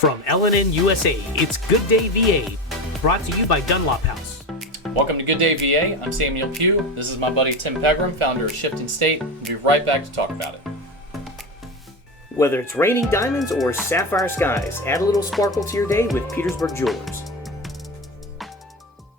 From LNN USA, it's Good Day VA, brought to you by Dunlop House. Welcome to Good Day VA. I'm Samuel Pugh. This is my buddy Tim Pegram, founder of Shifting State. We'll be right back to talk about it. Whether it's raining diamonds or sapphire skies, add a little sparkle to your day with Petersburg Jewelers.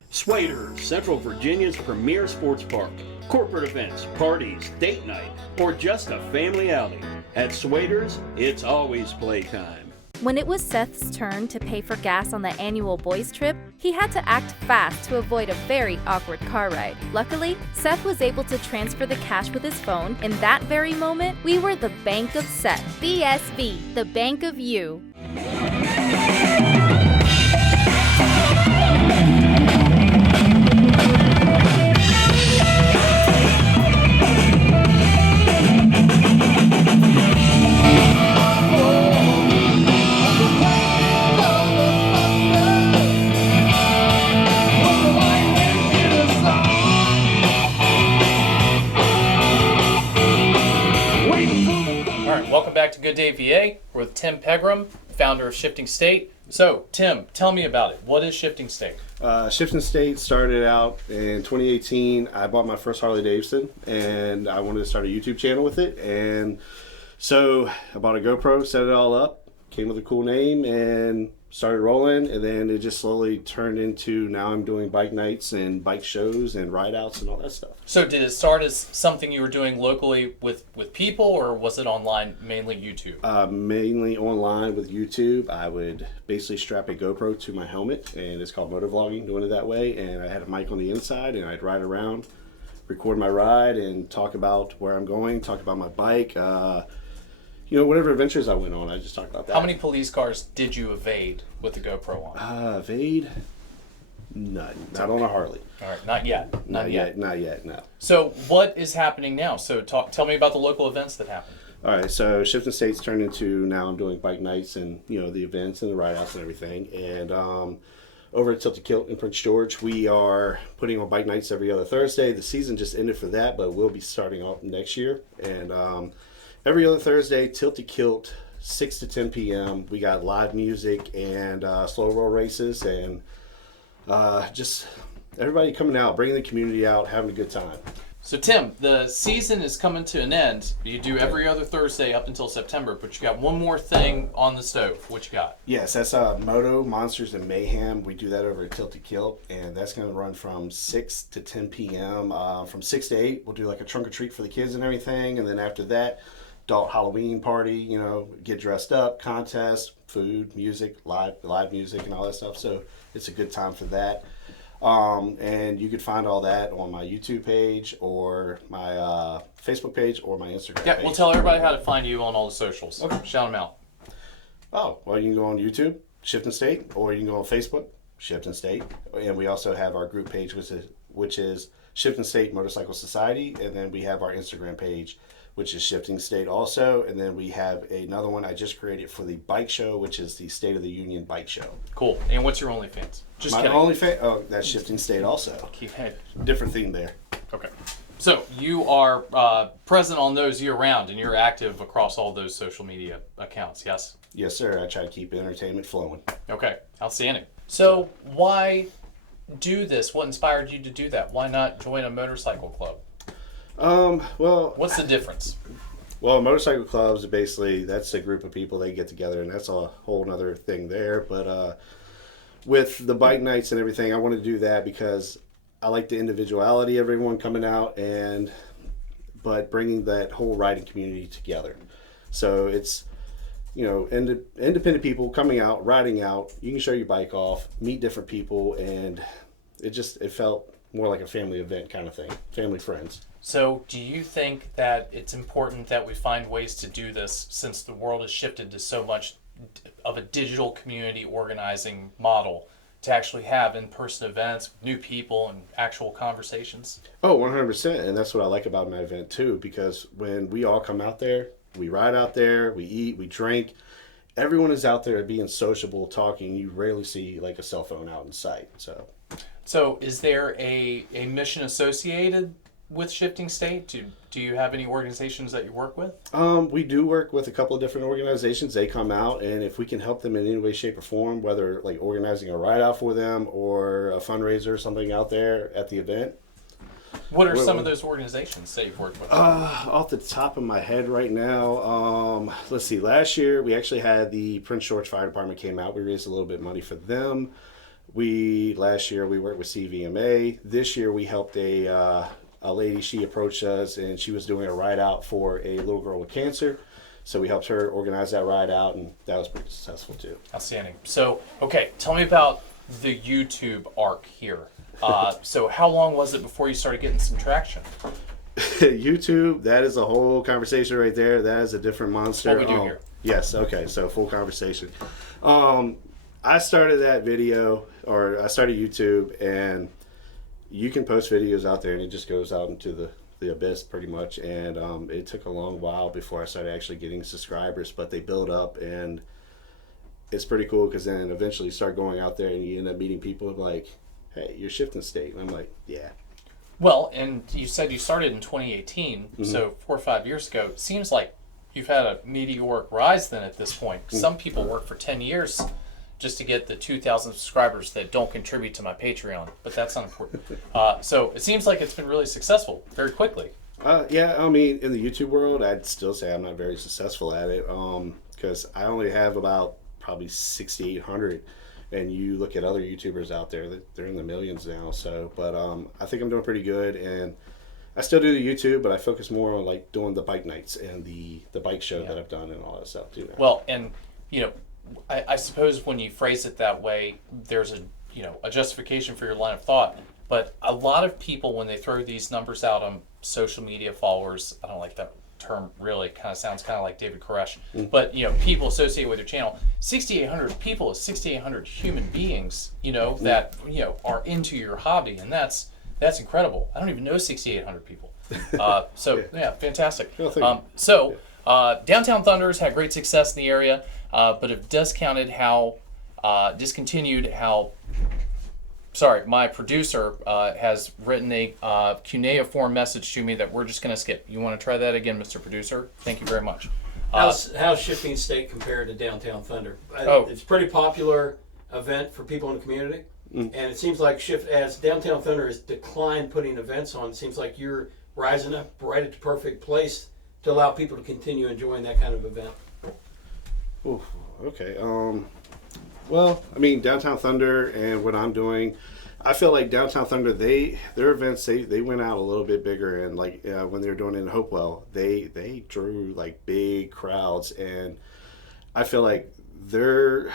Swader, Central Virginia's premier sports park. Corporate events, parties, date night, or just a family outing. At Swader's, it's always playtime. When it was Seth's turn to pay for gas on the annual boys' trip, he had to act fast to avoid a very awkward car ride. Luckily, Seth was able to transfer the cash with his phone. In that very moment, we were the Bank of Seth. BSV, the Bank of You. Welcome back to Good Day VA. We're with Tim Pegram, founder of Shifting State. So, Tim, tell me about it. What is Shifting State? Shifting State started out in 2018. I bought my first Harley Davidson, and I wanted to start a YouTube channel with it. And so I bought a GoPro, set it all up, came with a cool name, and started rolling. And then it just slowly turned into now I'm doing bike nights and bike shows and ride outs and all that stuff. So did it start as something you were doing locally with people, or was it online, mainly YouTube? Mainly online with YouTube. I would basically strap a GoPro to my helmet, and it's called motovlogging, doing it that way. And I had a mic on the inside, and I'd ride around, record my ride, and talk about where I'm going, talk about my bike. Whatever adventures I went on, I just talked about that. How many police cars did you evade with the GoPro on? Evade? None. Not on a Harley. All right, not yet. Not yet, no. So what is happening now? So tell me about the local events that happened. All right, so Shifting State's turned into now I'm doing bike nights and, the events and the ride outs and everything. And over at Tilted Kilt in Prince George, we are putting on bike nights every other Thursday. The season just ended for that, but we'll be starting off next year. And every other Thursday, Tilted Kilt, 6 to 10 p.m. We got live music and slow roll races and just everybody coming out, bringing the community out, having a good time. So Tim, the season is coming to an end. You do every other Thursday up until September, but you got one more thing on the stove. What you got? Yes, that's Moto, Monsters, and Mayhem. We do that over at Tilted Kilt, and that's going to run from 6 to 10 p.m. From 6 to 8, we'll do like a trunk or treat for the kids and everything, and then after that, adult Halloween party, get dressed up, contest, food, music, live music and all that stuff. So it's a good time for that. And you could find all that on my YouTube page or my Facebook page or my Instagram page. Yeah, we'll tell everybody how to find you on all the socials. Okay. Shout them out. Oh, well, you can go on YouTube, Shifting State, or you can go on Facebook, Shifting State. And we also have our group page, which is Shifting State Motorcycle Society. And then we have our Instagram page, which is Shifting State also. And then we have another one I just created for the bike show, which is the State of the Union Bike Show. Cool. And what's your OnlyFans? Just My kidding. OnlyFans? Oh, that's Shifting State also. Keep head. Different theme there. Okay. So you are present on those year-round, and you're active across all those social media accounts, yes? Yes, sir. I try to keep entertainment flowing. Okay. Outstanding. So why do this? What inspired you to do that? Why not join a motorcycle club? Well, what's the difference? Well, motorcycle clubs, basically, that's a group of people, they get together, and that's a whole nother thing there. But with the bike nights and everything, I want to do that because I like the individuality of everyone coming out, but bringing that whole riding community together. So it's, independent people coming out, riding out, you can show your bike off, meet different people, and it felt more like a family event kind of thing, family friends. So do you think that it's important that we find ways to do this since the world has shifted to so much of a digital community organizing model to actually have in-person events, new people, and actual conversations? Oh, 100%. And that's what I like about my event too, because when we all come out there, we ride out there, we eat, we drink, everyone is out there being sociable, talking. You rarely see like a cell phone out in sight. So is there a mission associated with Shifting State? Do you have any organizations that you work with? We do work with a couple of different organizations. They come out, and if we can help them in any way, shape, or form, whether like organizing a ride out for them or a fundraiser or something out there at the event. What are some of those organizations that you've worked with? Off the top of my head right now, let's see. Last year, we actually had the Prince George Fire Department came out. We raised a little bit of money for them. Last year we worked with CVMA. This year we helped a lady. She approached us and she was doing a ride out for a little girl with cancer. So we helped her organize that ride out, and that was pretty successful too. Outstanding. So, okay, tell me about the YouTube arc here. So how long was it before you started getting some traction? YouTube, that is a whole conversation right there. That is a different monster. What we do here. Yes, okay, so full conversation. I started that video, or I started YouTube, and you can post videos out there and it just goes out into the abyss pretty much. And it took a long while before I started actually getting subscribers, but they build up, and it's pretty cool because then eventually you start going out there and you end up meeting people like, hey, you're Shifting State. And I'm like, yeah. Well, and you said you started in 2018, so 4 or 5 years ago. It seems like you've had a meteoric rise then at this point. Some people work for 10 years just to get the 2,000 subscribers that don't contribute to my Patreon, but that's not important. So it seems like it's been really successful very quickly. Yeah, I mean, in the YouTube world, I'd still say I'm not very successful at it because I only have about probably 6,800. And you look at other YouTubers out there, they're in the millions now. So, but I think I'm doing pretty good, and I still do the YouTube, but I focus more on like doing the bike nights and the bike show that I've done and all that stuff too. Well, and you know, I suppose when you phrase it that way, there's a justification for your line of thought. But a lot of people, when they throw these numbers out on social media followers, I don't like that term really, kind of sounds kind of like David Koresh, but people associated with your channel, 6,800 people is 6,800 human beings, that are into your hobby, and that's incredible. I don't even know 6,800 people. Yeah, fantastic. Downtown Thunders had great success in the area, but it discontinued how. Sorry, my producer has written a cuneiform message to me that we're just going to skip. You want to try that again, Mr. Producer? Thank you very much. How's Shifting State compared to Downtown Thunder? It's a pretty popular event for people in the community, and it seems like as Downtown Thunder has declined putting events on, it seems like you're rising up right at the perfect place to allow people to continue enjoying that kind of event. Ooh, okay. Well, I mean, Downtown Thunder and what I'm doing, I feel like Downtown Thunder, their events, they went out a little bit bigger, and like when they were doing it in Hopewell, they drew like big crowds, and I feel like their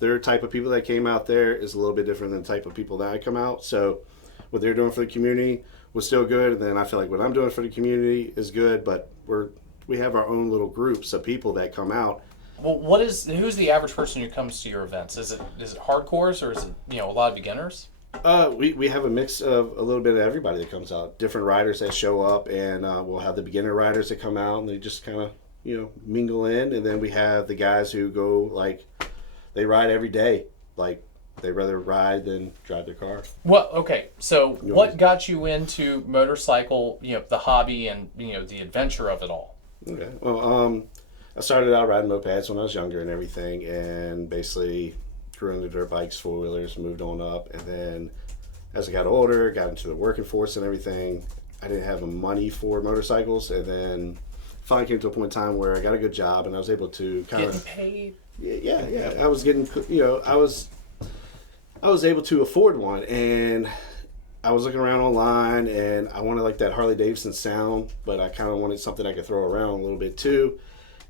type of people that came out there is a little bit different than the type of people that I come out. So what they're doing for the community was still good, and then I feel like what I'm doing for the community is good, but we have our own little groups of people that come out. Well, who's the average person who comes to your events? Is it hardcores, or is it a lot of beginners? We have a mix of a little bit of everybody that comes out. Different riders that show up, and we'll have the beginner riders that come out, and they just kind of mingle in, and then we have the guys who go like they ride every day, like they rather ride than drive their car. Well, okay. So what got you into motorcycle? The hobby and the adventure of it all. Okay. Well, I started out riding mopeds when I was younger and everything, and basically grew into dirt bikes, four-wheelers, moved on up, and then as I got older, got into the working force and everything, I didn't have the money for motorcycles, and then finally came to a point in time where I got a good job, and I was able to kind of... Getting paid? Yeah. I was getting, I was able to afford one, and I was looking around online, and I wanted like that Harley Davidson sound, but I kind of wanted something I could throw around a little bit too.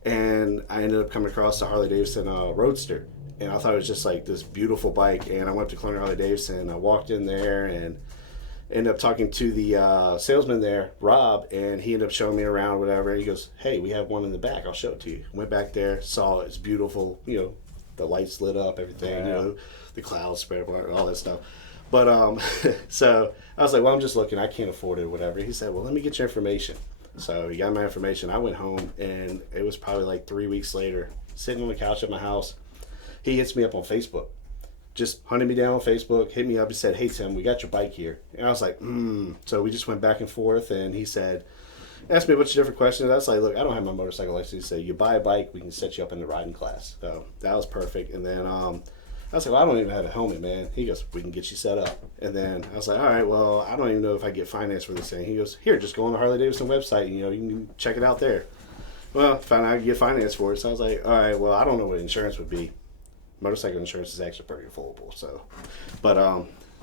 And I ended up coming across the Harley Davidson Roadster, and I thought it was just like this beautiful bike. And I went up to Colonial Harley Davidson. I walked in there and ended up talking to the salesman there, Rob, and he ended up showing me around, whatever. He goes, "Hey, we have one in the back. I'll show it to you." Went back there, saw it. It's beautiful. The lights lit up, everything. The clouds spread apart, all that stuff. But so I was like, "Well, I'm just looking. I can't afford it, whatever." He said, "Well, let me get your information." So he got my information. I went home, and it was probably like 3 weeks later, sitting on the couch at my house. He hits me up on Facebook, just hunted me down on Facebook, hit me up and said, "Hey Tim, we got your bike here." And I was like, So we just went back and forth, and he asked me a bunch of different questions. I was like, "Look, I don't have my motorcycle license." He said, "You buy a bike, we can set you up in the riding class." So that was perfect. And then I was like, "Well, I don't even have a helmet, man." He goes, "We can get you set up." And then I was like, "All right, well, I don't even know if I get finance for this thing." He goes, "Here, just go on the Harley Davidson website, and, you can check it out there." Well, found out I could get finance for it. So I was like, "All right, well, I don't know what insurance would be." Motorcycle insurance is actually pretty affordable. So, but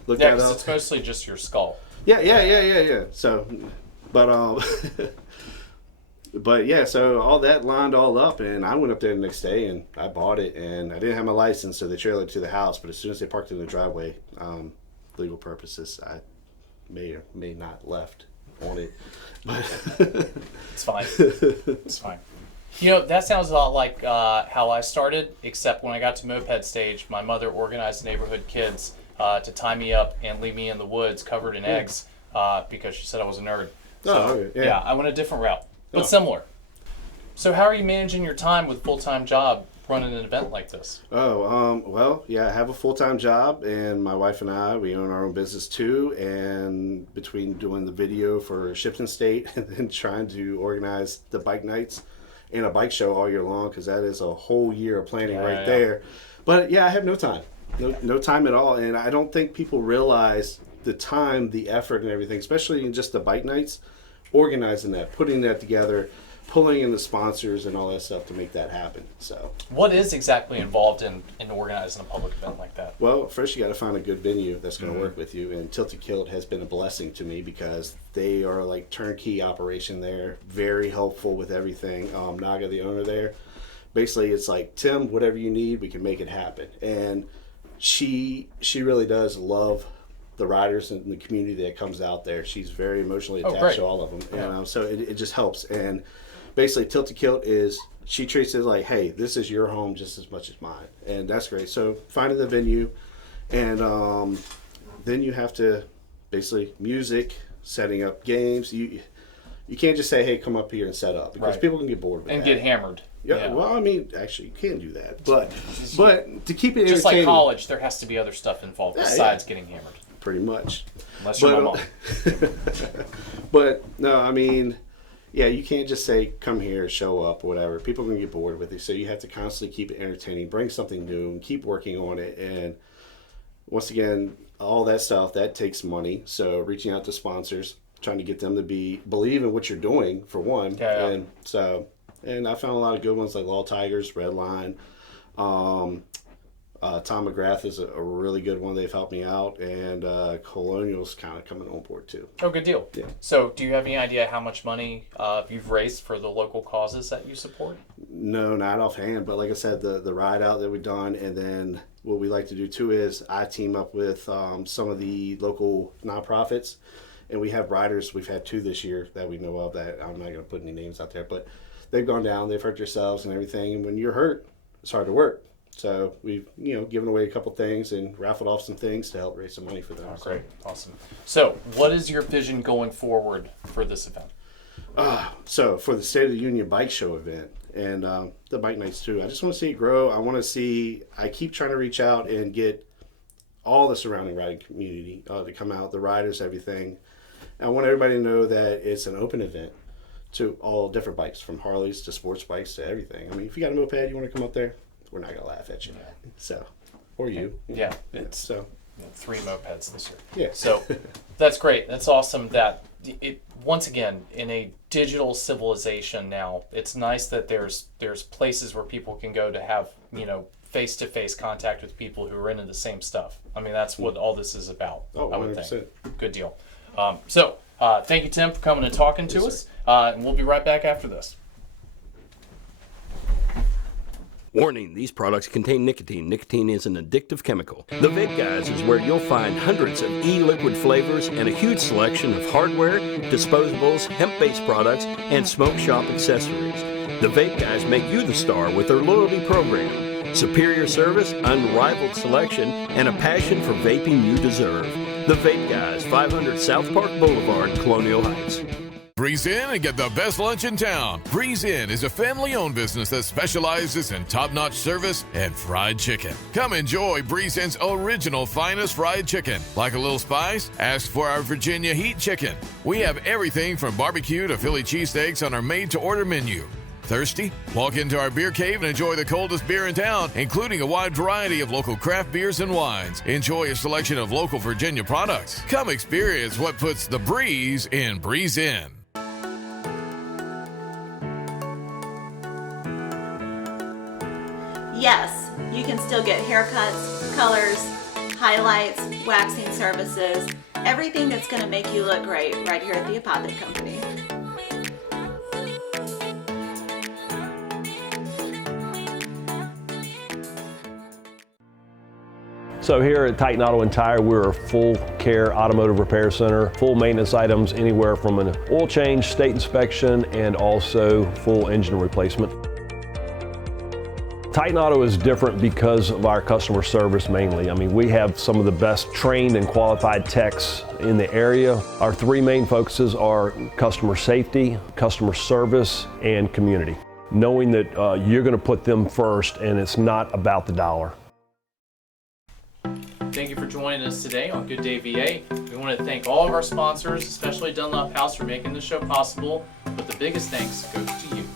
look that up. It's mostly just your skull. Yeah. So, but but yeah, so all that lined all up, and I went up there the next day and I bought it, and I didn't have my license, so they trailered it to the house. But as soon as they parked it in the driveway, legal purposes, I may or may not left on it, but it's fine. It's fine. That sounds a lot like how I started, except when I got to moped stage, my mother organized the neighborhood kids to tie me up and leave me in the woods covered in eggs because she said I was a nerd. So, okay. Yeah, I went a different route, but similar. So how are you managing your time with a full-time job running an event like this? Well, yeah, I have a full-time job, and my wife and I, we own our own business too, and between doing the video for Shipton State and then trying to organize the bike nights and a bike show all year long, because that is a whole year of planning there. But yeah, I have no time. No time at all. And I don't think people realize the time, the effort and everything, especially in just the bike nights, organizing that, putting that together, pulling in the sponsors and all that stuff to make that happen. So what is exactly involved in organizing a public event like that? Well, first you got to find a good venue that's going to work with you, and Tilted Kilt has been a blessing to me because they are like turnkey operation there, very helpful with everything. Naga, the owner there, basically it's like, "Tim, whatever you need, we can make it happen." And she really does love the riders and the community that comes out there. She's very emotionally attached to all of them. Yeah. So it just helps. And basically Tilted Kilt she treats it like, "Hey, this is your home just as much as mine." And that's great. So finding the venue, and then you have to basically music, setting up games. You can't just say, "Hey, come up here and set up," because people can get bored with and that. get hammered. Yeah, well, I mean, actually, you can do that, but to keep it just like entertaining, college, there has to be other stuff involved besides getting hammered. Pretty much. Unless you're my mom. But no, I mean, yeah, you can't just say, "Come here, show up," or whatever. People are gonna get bored with it, so you have to constantly keep it entertaining, bring something new, and keep working on it. And once again, all that stuff that takes money. So reaching out to sponsors, trying to get them to believe in what you're doing for one, and so. And I found a lot of good ones like Law Tigers, Redline. Tom McGrath is a really good one. They've helped me out. And Colonial's kind of coming on board too. Oh, good deal. Yeah. So do you have any idea how much money you've raised for the local causes that you support? No, not offhand. But like I said, the ride out that we've done. And then what we like to do too is I team up with some of the local nonprofits. And we have riders. We've had 2 this year that we know of that I'm not going to put any names out there. But they've gone down, they've hurt themselves and everything, and when you're hurt, it's hard to work. So we've, given away a couple things and raffled off some things to help raise some money for them. Oh, great. Awesome. So what is your vision going forward for this event? So for the State of the Union Bike Show event and the bike nights too, I just want to see it grow. I keep trying to reach out and get all the surrounding riding community to come out, the riders, everything. I want everybody to know that it's an open event to all different bikes, from Harleys to sports bikes to everything. I mean, if you got a moped, you want to come up there, we're not gonna laugh at you. So, or you. Yeah. It's so 3 mopeds this year. Yeah. So that's great. That's awesome. That it once again in a digital civilization now, it's nice that there's places where people can go to have face-to-face contact with people who are into the same stuff. I mean, that's what all this is about. Oh, 100%. I would think. Good deal. Thank you, Tim, for coming and talking to us. And we'll be right back after this. Warning, these products contain nicotine. Nicotine is an addictive chemical. The Vape Guys is where you'll find hundreds of e-liquid flavors and a huge selection of hardware, disposables, hemp-based products, and smoke shop accessories. The Vape Guys make you the star with their loyalty program. Superior service, unrivaled selection, and a passion for vaping you deserve. The Vape Guys, 500 South Park Boulevard, Colonial Heights. Breeze In and get the best lunch in town. Breeze In is a family-owned business that specializes in top-notch service and fried chicken. Come enjoy Breeze In's original finest fried chicken. Like a little spice? Ask for our Virginia Heat Chicken. We have everything from barbecue to Philly cheesesteaks on our made-to-order menu. Thirsty? Walk into our beer cave and enjoy the coldest beer in town, including a wide variety of local craft beers and wines. Enjoy a selection of local Virginia products. Come experience what puts the breeze in Breeze In. Yes, you can still get haircuts, colors, highlights, waxing services, everything that's going to make you look great right here at the Apothic Company. So here at Titan Auto and Tire, we're a full care automotive repair center, full maintenance items anywhere from an oil change, state inspection, and also full engine replacement. Titan Auto is different because of our customer service mainly. I mean, we have some of the best trained and qualified techs in the area. Our three main focuses are customer safety, customer service, and community. Knowing that you're going to put them first and it's not about the dollar. Thank you for joining us today on Good Day VA. We want to thank all of our sponsors, especially Dunlop House, for making this show possible. But the biggest thanks goes to you.